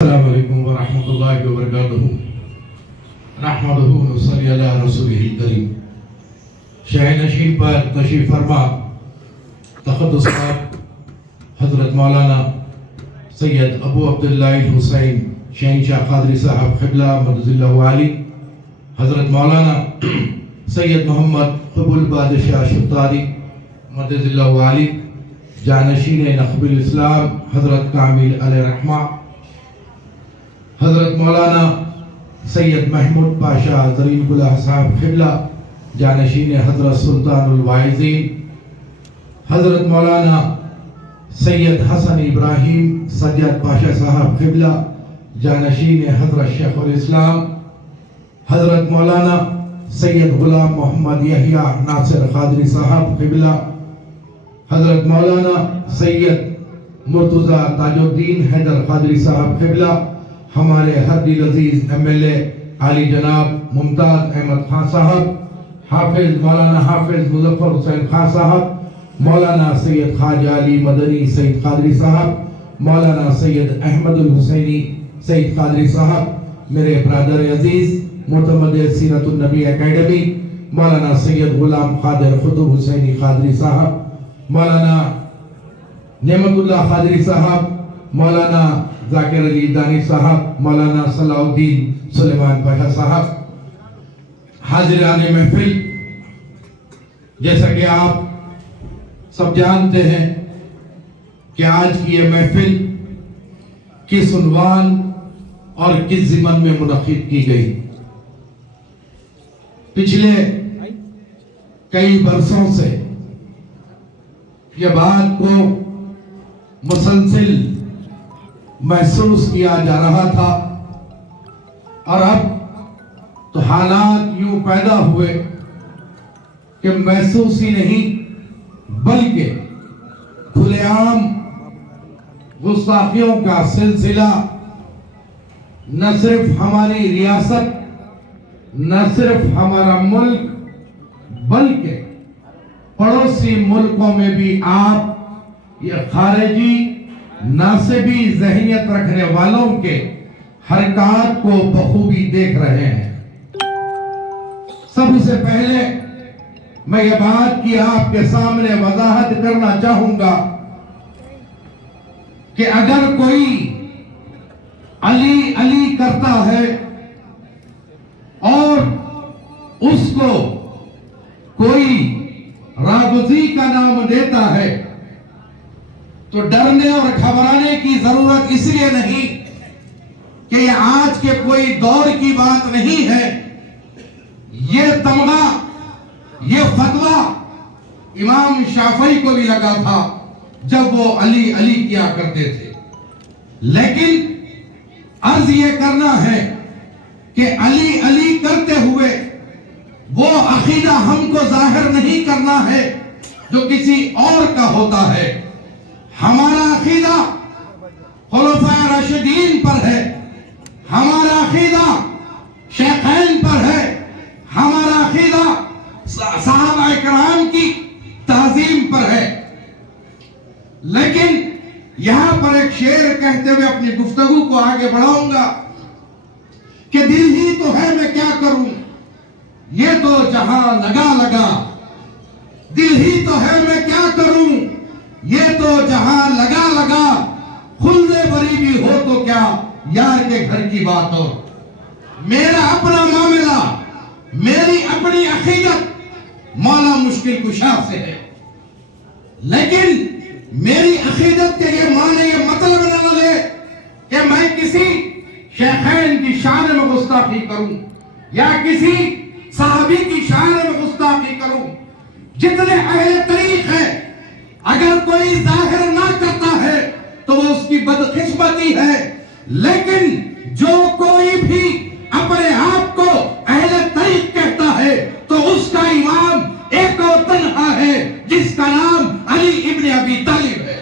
السلام علیکم ورحمۃ اللہ وبرکاتہ نحمدہ ونصلی علی رسولہ الکریم۔ شاہ نشین پر تشریف فرما تقدس صاحب حضرت مولانا سید ابو عبداللہ الحسین شہنشاہ قادری صاحب قبلہ مدد اللہ علی، حضرت مولانا سید محمد قبول بادشاہ شتاری مدد اللہ علی، جانشین نخب الاسلام حضرت کامل علیہ رحمہ، حضرت مولانا سید محمود پاشا زرین گلہ صاحب قبلہ جانشین حضرت سلطان الواعظین، حضرت مولانا سید حسن ابراہیم سجاد پاشا صاحب قبلہ جانشین حضرت شیخ الاسلام، حضرت مولانا سید غلام محمد یحییٰ ناصر قادری صاحب قبلہ، حضرت مولانا سید مرتضی تاج الدین حیدر قادری صاحب قبلہ، ہمارے ہر دل عزیز ایم ایل اے عالی جناب ممتاز احمد خان صاحب، حافظ مولانا حافظ مظفر حسین خان صاحب، مولانا سید خواجہ علی مدنی سید قادری صاحب، مولانا سید احمد الحسینی سید قادری صاحب، میرے برادر عزیز معتمد سیرت النبی اکیڈمی مولانا سید غلام قادر قطب حسینی قادری صاحب، مولانا نعمت اللہ قادری صاحب، مولانا ذاکر علی دانی صاحب، مولانا صلاح الدین سلیمان پاشا صاحب، حاضران محفل، جیسا کہ آپ سب جانتے ہیں کہ آج کی یہ محفل کس عنوان اور کس ضمن میں منعقد کی گئی۔ پچھلے کئی برسوں سے یہ بات کو مسلسل محسوس کیا جا رہا تھا، اور اب تو حالات یوں پیدا ہوئے کہ محسوس ہی نہیں بلکہ کھلے عام گستاخیوں کا سلسلہ نہ صرف ہماری ریاست، نہ صرف ہمارا ملک، بلکہ پڑوسی ملکوں میں بھی آپ یہ خارجی ناصبی ذہنیت رکھنے والوں کے حرکات کو بخوبی دیکھ رہے ہیں۔ سب سے پہلے میں یہ بات کی آپ کے سامنے وضاحت کرنا چاہوں گا کہ اگر کوئی علی علی کرتا ہے اور اس کو کوئی رابطی کا نام دیتا ہے تو ڈرنے اور گھبرانے کی ضرورت اس لیے نہیں کہ یہ آج کے کوئی دور کی بات نہیں ہے۔ یہ تمغہ، یہ فتوہ امام شافعی کو بھی لگا تھا جب وہ علی علی کیا کرتے تھے، لیکن عرض یہ کرنا ہے کہ علی علی کرتے ہوئے وہ عقیدہ ہم کو ظاہر نہیں کرنا ہے جو کسی اور کا ہوتا ہے۔ ہمارا عقیدہ خلفائے راشدین پر ہے، ہمارا عقیدہ شیخین پر ہے، ہمارا عقیدہ صحابہ کرام کی تعظیم پر ہے۔ لیکن یہاں پر ایک شعر کہتے ہوئے اپنی گفتگو کو آگے بڑھاؤں گا کہ دل ہی تو ہے میں کیا کروں، یہ تو جہاں لگا لگا، دل ہی تو ہے میں کیا کروں، یہ تو جہاں لگا لگا، خلد بری بھی ہو تو کیا یار کے گھر کی بات ہو۔ میرا اپنا معاملہ، میری اپنی عقیدت مولا مشکل کشا سے ہے، لیکن میری عقیدت کے یہ معنی یہ مطلب نہ لے کہ میں کسی شیخین کی شان میں گستاخی کروں یا کسی صحابی کی شان میں گستاخی کروں۔ جتنے اہل طریق ہیں اگر کوئی ظاہر نہ کرتا ہے تو وہ اس کی بدقسمتی ہے، لیکن جو کوئی بھی اپنے آپ کو اہل طریق کہتا ہے تو اس کا امام ایک اور تنہا ہے جس کا نام علی ابن ابی طالب ہے۔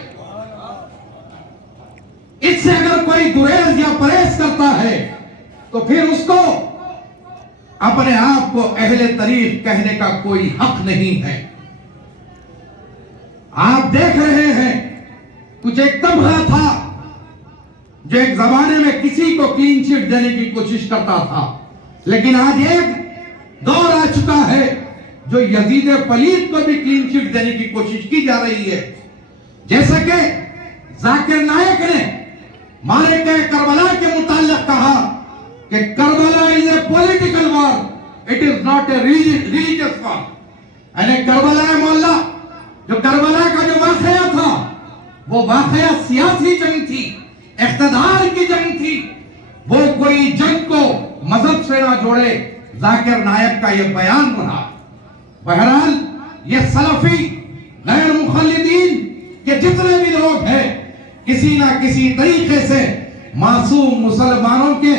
اس سے اگر کوئی گریز یا پرہیز کرتا ہے تو پھر اس کو اپنے آپ کو اہل طریق کہنے کا کوئی حق نہیں ہے۔ آپ دیکھ رہے ہیں کچھ ایک تمغہ تھا جو ایک زمانے میں کسی کو کلین چٹ دینے کی کوشش کرتا تھا، لیکن آج ایک دور آ چکا ہے جو یزید پلید کو بھی کلین چٹ دینے کی کوشش کی جا رہی ہے. جیسا کہ ذاکر نائک نے مارکہ کربلا کے متعلق کہا کہ Karbala is a political war, it is not a religious war. یعنی کربلا مولا، جو کربلا کا جو واقعہ تھا وہ واقعہ سیاسی جنگ تھی، اقتدار کی جنگ تھی، وہ کوئی جنگ کو مذہب سے نہ جوڑے. ذاکر نائک کا یہ بیان رہا. بہرحال یہ سلفی غیر مخلدین کے جتنے بھی لوگ ہیں کسی نہ کسی طریقے سے معصوم مسلمانوں کے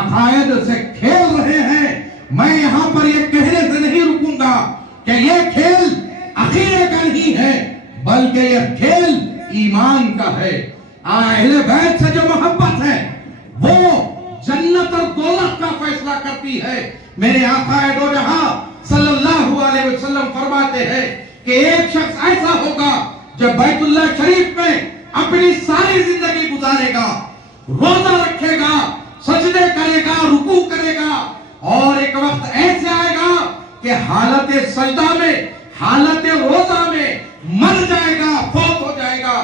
عقائد سے کھیل رہے ہیں. میں یہاں پر یہ کہنے سے نہیں رکوں گا کہ یہ کھیل عقیدے کا نہیں ہے، بلکہ یہ کھیل ایمان کا ہے. اہل بیت سے جو محبت ہے وہ جنت اور دوزخ کا فیصلہ کرتی ہے. میرے آقا دو جہاں صلی اللہ علیہ وسلم فرماتے ہیں کہ ایک شخص ایسا ہوگا جو بیت اللہ شریف میں اپنی ساری زندگی گزارے گا، روزہ رکھے گا، سجدے کرے گا، رکوع کرے گا، اور ایک وقت ایسے آئے گا کہ حالت سجدہ میں، حالت روزہ میں مر جائے گا، فوت ہو جائے گا،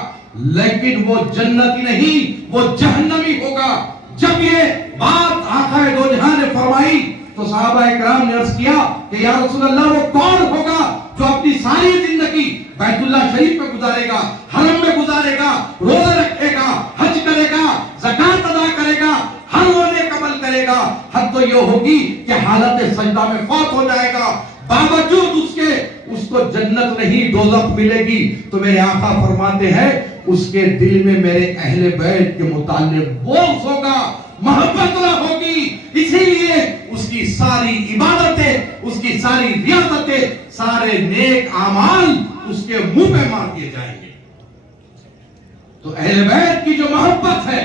لیکن وہ جنتی نہیں، وہ جہنمی ہوگا. جب یہ بات آقا دو جہاں نے فرمائی تو صحابہ اکرام نے عرض کیا کہ یا رسول اللہ وہ کون ہوگا جو اپنی ساری زندگی بیت اللہ شریف میں گزارے گا، حرم میں گزارے گا، روزہ رکھے گا، حج کرے گا، زکات ادا کرے گا، ہر وہ نیک عمل کرے گا، حد تو یہ ہوگی کہ حالت سجدہ میں فوت ہو جائے گا، باوجود اس کے اس کو جنت نہیں دوزخ ملے گی. تو میرے آقا فرماتے ہیں اس کے دل میں میرے اہل بیت کے متعلق بغض ہوگا، محبت نہ ہوگی. اسی لیے اس کی ساری عبادتیں، اس کی ساری ریاضتیں، سارے نیک اعمال اس کے منہ پہ مار دیے جائیں گے. تو اہل بیت کی جو محبت ہے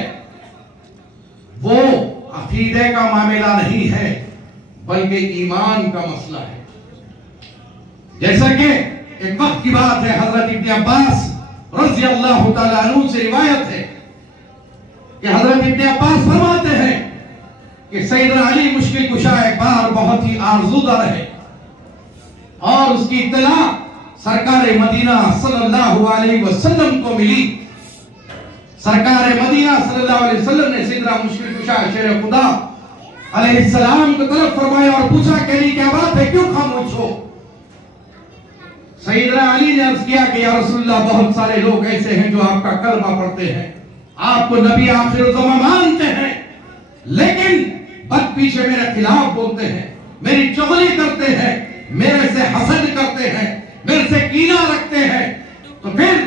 وہ عقیدے کا معاملہ نہیں ہے بلکہ ایمان کا مسئلہ ہے. جیسا کہ ایک وقت کی بات ہے، حضرت ابن عباس رضی اللہ تعالیٰ عنہ سے روایت ہے کہ حضرت ابن عباس فرماتے ہیں کہ سیدنا علی مشکل کشا ایک بار بہت ہی آرزودہ رہے اور اس کی اطلاع سرکار مدینہ صلی اللہ علیہ وسلم کو ملی. سرکار مدینہ صلی اللہ علیہ وسلم نے سیدنا مشکل کشا شیر خدا علیہ السلام کو طلب فرمایا اور پوچھا کہ علی کیا بات ہے، کیوں خاموش ہو؟ سیدنا علی نے عرض کیا کہ یا رسول اللہ بہت سارے لوگ ایسے ہیں جو آپ کا کلمہ پڑھتے ہیں، آپ کو نبی آخر الزمان مانتے ہیں، لیکن بد پیچھے میرے خلاف بولتے ہیں، میری چغلی کرتے ہیں، میرے سے حسد کرتے ہیں، میرے سے کینہ رکھتے ہیں. تو پھر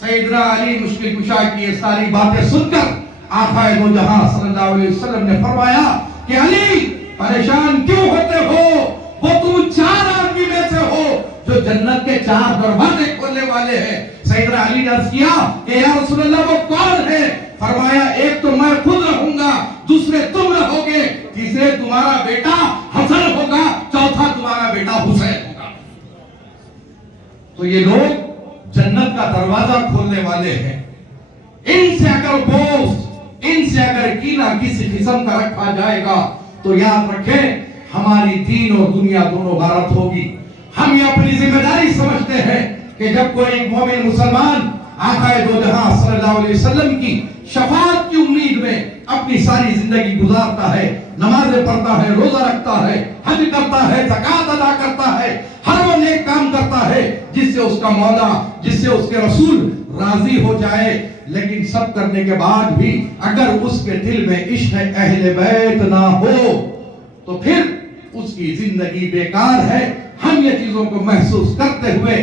سیدنا علی مشکل کشا کی یہ ساری باتیں سن کر آقا دو جہاں صلی اللہ علیہ وسلم نے فرمایا کہ علی پریشان کیوں ہوتے ہو؟ وہ تم چار آدمی میں سے ہو جو جنت کے چار دروازے کھولنے والے ہیں. سیدنا علی نے عرض کیا کہ یا رسول اللہ وہ کون ہے؟ فرمایا ایک تو میں خود رہوں گا، دوسرے تم رہو گے، تیسرے تمہارا بیٹا حسن ہوگا، چوتھا تمہارا بیٹا حسین ہوگا. تو یہ لوگ جنت کا دروازہ کھولنے والے ہیں. ان سے اگر بغض، ان سے اگر کینہ کسی قسم کا رکھا جائے گا تو یاد رکھیں ہماری دین اور دنیا دونوں غارت ہوگی. ہم یہ اپنی ذمہ داری سمجھتے ہیں کہ جب کوئی مومن مسلمان آقا دو جہاں صلی اللہ علیہ وسلم کی شفاعت کی امید میں اپنی ساری زندگی گزارتا ہے، نمازیں پڑھتا ہے، روزہ رکھتا ہے، حج کرتا ہے، زکات ادا کرتا ہے، ہر وہ نیک کام کرتا ہے جس سے اس کا مولا، جس سے اس کے رسول راضی ہو جائے، لیکن سب کرنے کے بعد بھی اگر اس کے دل میں عشق اہل بیت نہ ہو تو پھر اس کی زندگی بیکار ہے. ہم یہ چیزوں کو محسوس کرتے ہوئے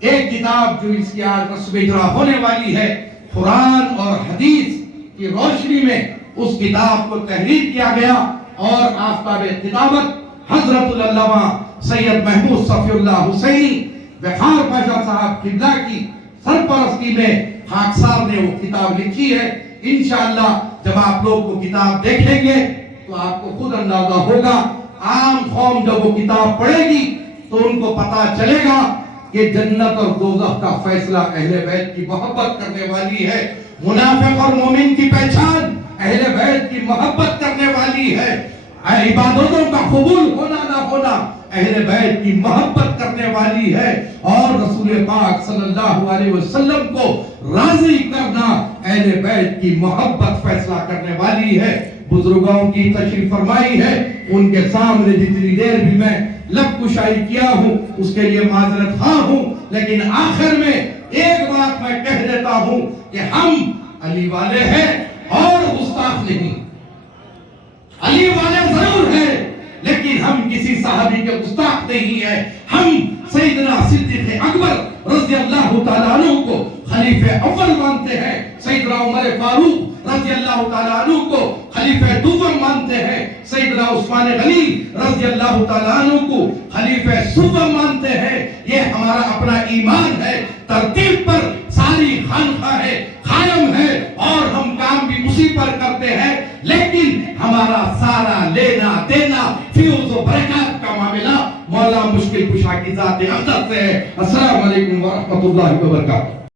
ایک کتاب جو اس کی آج رسم اجرا ہونے والی ہے، قرآن اور حدیث کی روشنی میں اس کتاب کو تحریر کیا گیا اور آفتاب کتابت حضرت العلامہ سید محمود صفی اللہ حسینی وقار پاشا صاحب قبلہ کی سرپرستی میں خاکسار نے وہ کتاب لکھی ہے. انشاءاللہ جب آپ لوگ وہ کتاب دیکھیں گے تو آپ کو خود اندازہ ہوگا. عام قوم جب وہ کتاب پڑھے گی تو ان کو پتا چلے گا کہ جنت اور دوزخ کا فیصلہ اہل بیت کی محبت کرنے والی ہے. منافق اور مومن کی پہچان اہل بیت کی محبت کرنے والی ہے. عبادتوں کا قبول ہونا نہ ہونا اہل بیت کی محبت کرنے والی ہے. اور رسول پاک صلی اللہ علیہ وسلم کو راضی کرنا اہل بیت کی محبت فیصلہ کرنے والی ہے. بزرگوں کی تشریف فرمائی ہے، ان کے سامنے جتنی دیر بھی میں لب کشائی کیا ہوں اس کے لیے معذرت خواہ ہوں، لیکن آخر میں ایک بات میں کہہ دیتا ہوں کہ ہم علی والے ہیں اور گستاخ نہیں. علی والے ضرور ہیں لیکن ہم کسی صحابی کے گستاخ نہیں ہیں. ہم سیدنا صدیق اکبر رضی اللہ تعالیٰ عنہ کو خلیفہ اول مانتے ہیں، سیدنا عمر فاروق رضی اللہ تعالیٰ عنہ کو خلیفہ دوم مانتے ہیں، سیدنا عثمان غنی رضی اللہ تعالیٰ عنہ کو خلیفہ سوم مانتے ہیں. یہ ہمارا اپنا ایمان ہے، ترتیب پر ساری خانقاہیں قائم ہے اور ہم کام بھی اسی پر کرتے ہیں، لیکن ہمارا سارا لینا دینا فیوز و برکات کا معاملہ مولا مشکل کشا کی ذات اقدس سے ہے. السلام علیکم ورحمۃ اللہ وبرکاتہ.